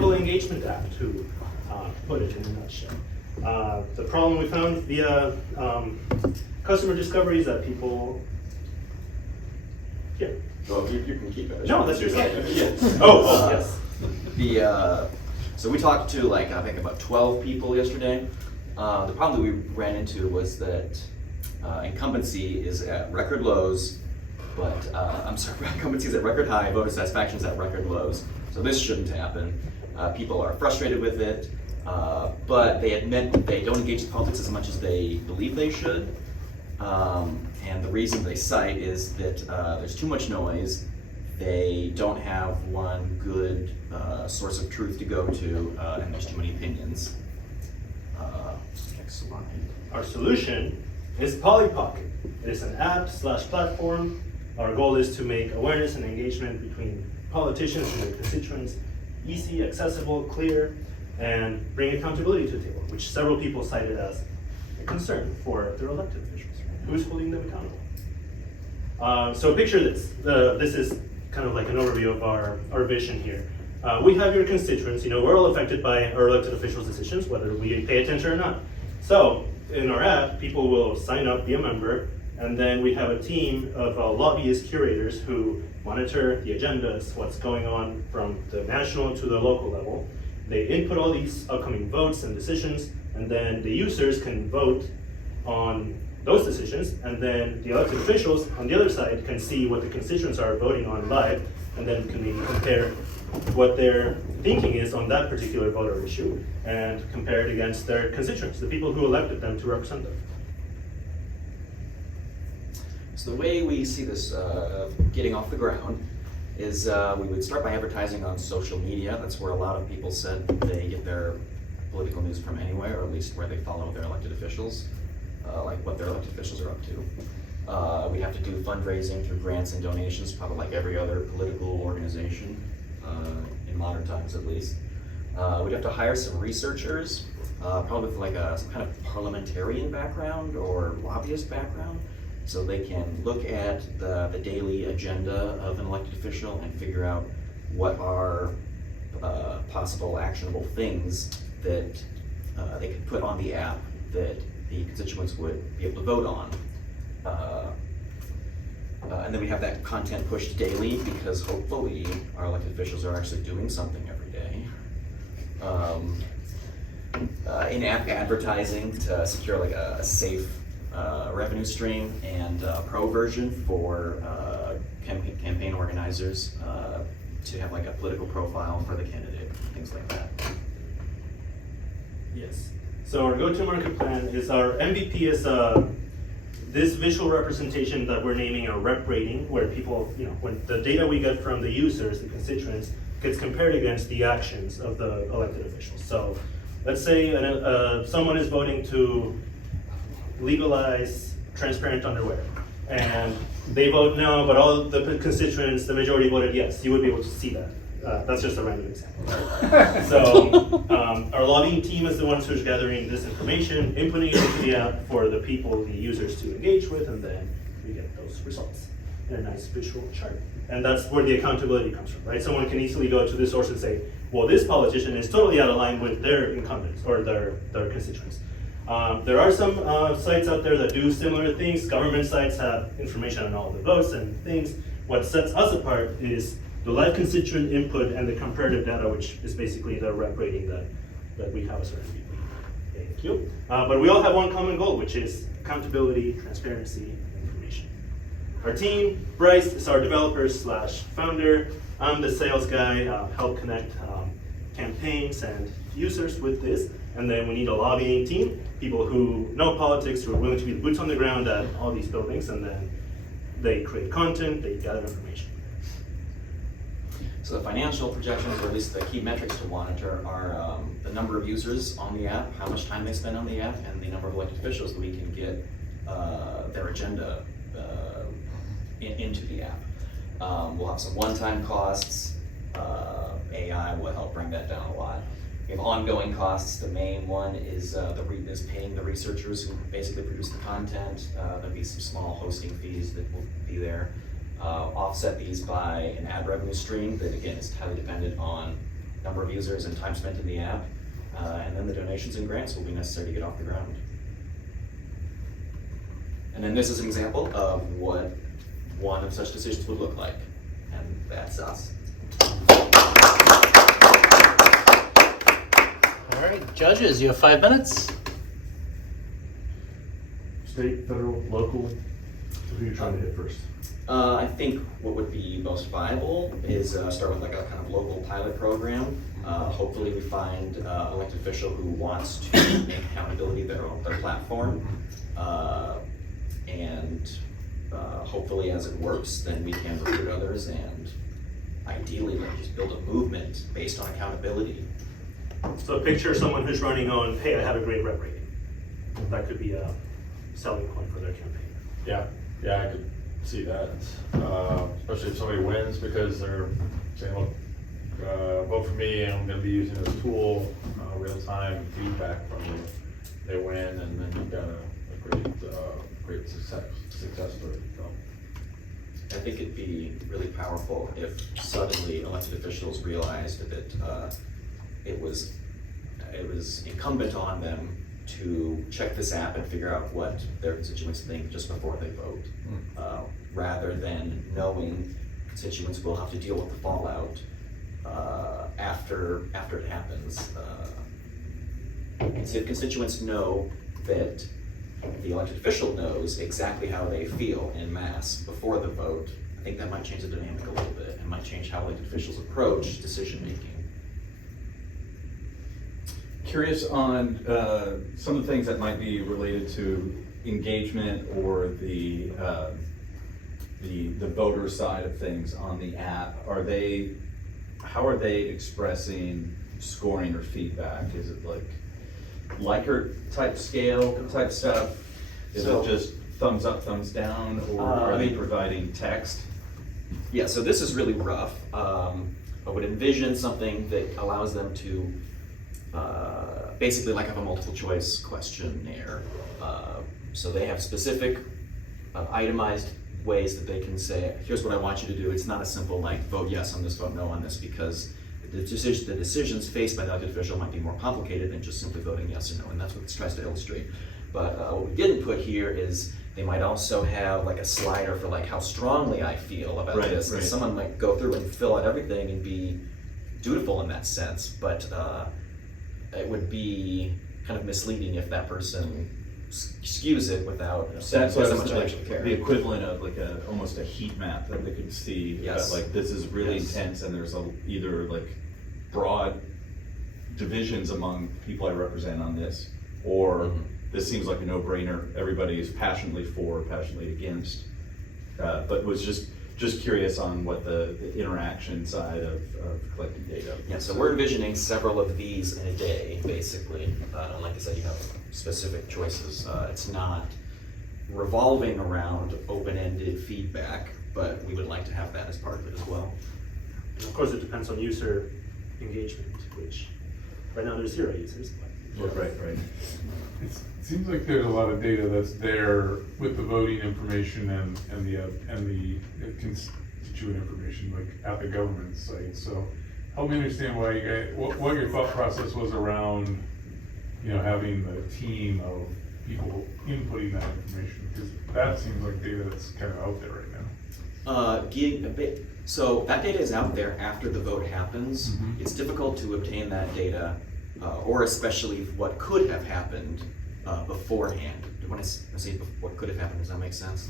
political engagement app, to put it in a nutshell. The problem we found via customer discovery is that people, here. Well, you can keep it. No, that's your slide. Yes. Yes. So we talked to I think about 12 people yesterday. The problem that we ran into was that incumbency is at record lows, but incumbency is at record high, voter satisfaction is at record lows. So this shouldn't happen. People are frustrated with it, but they admit that they don't engage in politics as much as they believe they should. And the reason they cite is that there's too much noise. They don't have one good source of truth to go to, and there's too many opinions. Next slide. Our solution is Poli Pocket. It is an app/platform. Our goal is to make awareness and engagement between politicians and their constituents easy, accessible, clear, and bring accountability to the table, which several people cited as a concern for their elected officials. Who's holding them accountable? So picture this. This is kind of like an overview of our vision here. We have your constituents. We're all affected by our elected officials' decisions, whether we pay attention or not. So in our app, people will sign up, be a member, and then we have a team of lobbyist curators who monitor the agendas, what's going on from the national to the local level. They input all these upcoming votes and decisions, and then the users can vote on those decisions, and then the elected officials on the other side can see what the constituents are voting on live, and then can maybe compare what their thinking is on that particular voter issue and compare it against their constituents, the people who elected them to represent them. So the way we see this getting off the ground is we would start by advertising on social media. That's where a lot of people said they get their political news from anywhere, or at least where they follow their elected officials, like what their elected officials are up to. We have to do fundraising through grants and donations, probably like every other political organization, in modern times at least. We'd have to hire some researchers, probably with some kind of parliamentarian background or lobbyist background, so they can look at the daily agenda of an elected official and figure out what are possible actionable things that they could put on the app that the constituents would be able to vote on. And then we have that content pushed daily, because hopefully our elected officials are actually doing something every day. In-app advertising to secure a safe revenue stream, and a pro version for campaign organizers to have a political profile for the candidate, things like that. Yes. So our go-to-market plan is, our MVP is this visual representation that we're naming a rep rating, where people, when the data we get from the users, the constituents, gets compared against the actions of the elected officials. So let's say someone is voting to legalize transparent underwear, and they vote no, but all the constituents, the majority voted yes. You would be able to see that. That's just a random example. So our lobbying team is the ones who's gathering this information, inputting it into the app for the people, the users, to engage with, and then we get those results in a nice visual chart. And that's where the accountability comes from, right? Someone can easily go to this source and say, well, this politician is totally out of line with their incumbents or their constituents. There are some sites out there that do similar things. Government sites have information on all the votes and things. What sets us apart is the live constituent input and the comparative data, which is basically the rep rating that we have as our MVP. Thank you. But we all have one common goal, which is accountability, transparency, and information. Our team, Bryce, is our developer/founder. I'm the sales guy, help connect campaigns and users with this. And then we need a lobbying team, people who know politics, who are willing to be boots on the ground at all these buildings, and then they create content, they gather information. So the financial projections, or at least the key metrics to monitor, are the number of users on the app, how much time they spend on the app, and the number of elected officials that we can get their agenda into the app. We'll have some one-time costs. AI will help bring that down a lot. We have ongoing costs. The main one is paying the researchers who basically produce the content. There'll be some small hosting fees that will be there. Offset these by an ad revenue stream that, again, is highly dependent on number of users and time spent in the app, and then the donations and grants will be necessary to get off the ground. And then this is an example of what one of such decisions would look like, and that's us. All right, judges, you have 5 minutes. State, federal, local, who are you trying to hit first? I think what would be most viable is start with like a kind of local pilot program. Hopefully we find an elected official who wants to make accountability their platform. And hopefully as it works, then we can recruit others and ideally like just build a movement based on accountability. So picture someone who's running on, hey, I have a great rep rating. That could be a selling point for their campaign. Yeah, I could see that, especially if somebody wins because they're saying, look, vote for me, and I'm going to be using this tool, real-time feedback from you. They win, and then you've got a great success story. So. I think it'd be really powerful if suddenly elected officials realized that it was incumbent on them to check this app and figure out what their constituents think just before they vote, rather than knowing constituents will have to deal with the fallout after it happens. And so if constituents know that the elected official knows exactly how they feel en masse before the vote, I think that might change the dynamic a little bit and might change how elected officials approach decision making. Curious on some of the things that might be related to engagement or the voter side of things on the app. How are they expressing scoring or feedback? Is it like Likert type scale type stuff? Is it just thumbs up, thumbs down, or are they providing text? Yeah, so this is really rough. I would envision something that allows them to basically like have a multiple choice questionnaire. So they have specific itemized ways that they can say, here's what I want you to do. It's not a simple like vote yes on this, vote no on this, because the decisions faced by the elected official might be more complicated than just simply voting yes or no, and that's what this tries to illustrate. But what we didn't put here is they might also have like a slider for like how strongly I feel about this. Right. Someone might go through and fill out everything and be dutiful in that sense, but it would be kind of misleading if that person skews it without That's what I was much like, actual care. the equivalent of like almost a heat map that they could see. Yes. That like this is really intense, and there's either like broad divisions among people I represent on this, or this seems like a no-brainer. Everybody is passionately for, passionately against. But was just curious on what the interaction side of collecting data. Yeah, so we're envisioning several of these in a day, basically. Like I said, you have specific choices. It's not revolving around open-ended feedback, but we would like to have that as part of it as well. And of course, it depends on user engagement, which right now there's 0 users. But Right. It seems like there's a lot of data that's there with the voting information and the constituent information, like at the government site. So help me understand why you guys, what your thought process was around, having the team of people inputting that information, because that seems like data that's kind of out there right now. So that data is out there after the vote happens. Mm-hmm. It's difficult to obtain that data, or especially what could have happened beforehand. When I say what could have happened, does that make sense?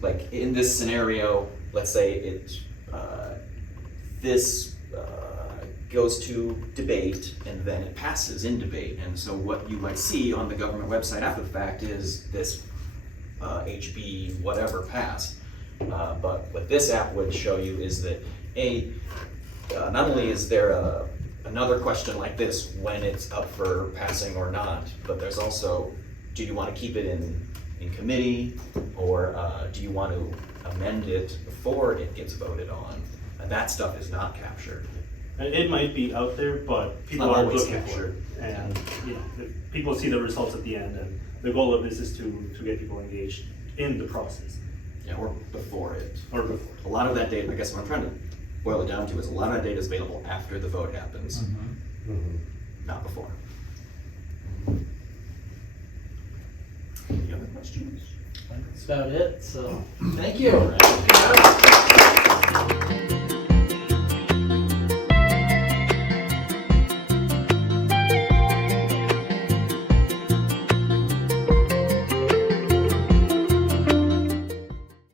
Like in this scenario, let's say this goes to debate and then it passes in debate. And so what you might see on the government website after the fact is this HB whatever passed. But what this app would show you is that not only is there another question like this when it's up for passing or not, but there's also, do you want to keep it in committee, or do you want to amend it before it gets voted on? And that stuff is not captured. it might be out there, but people Not are always looking for it. captured. And people see the results at the end, and the goal of this is to get people engaged in the process. Yeah, or before it. Or before. A lot of that data, I guess what I'm trying to boil it down to is a lot of data is available after the vote happens, Mhm. not before. Any other questions? That's about it, so, thank you.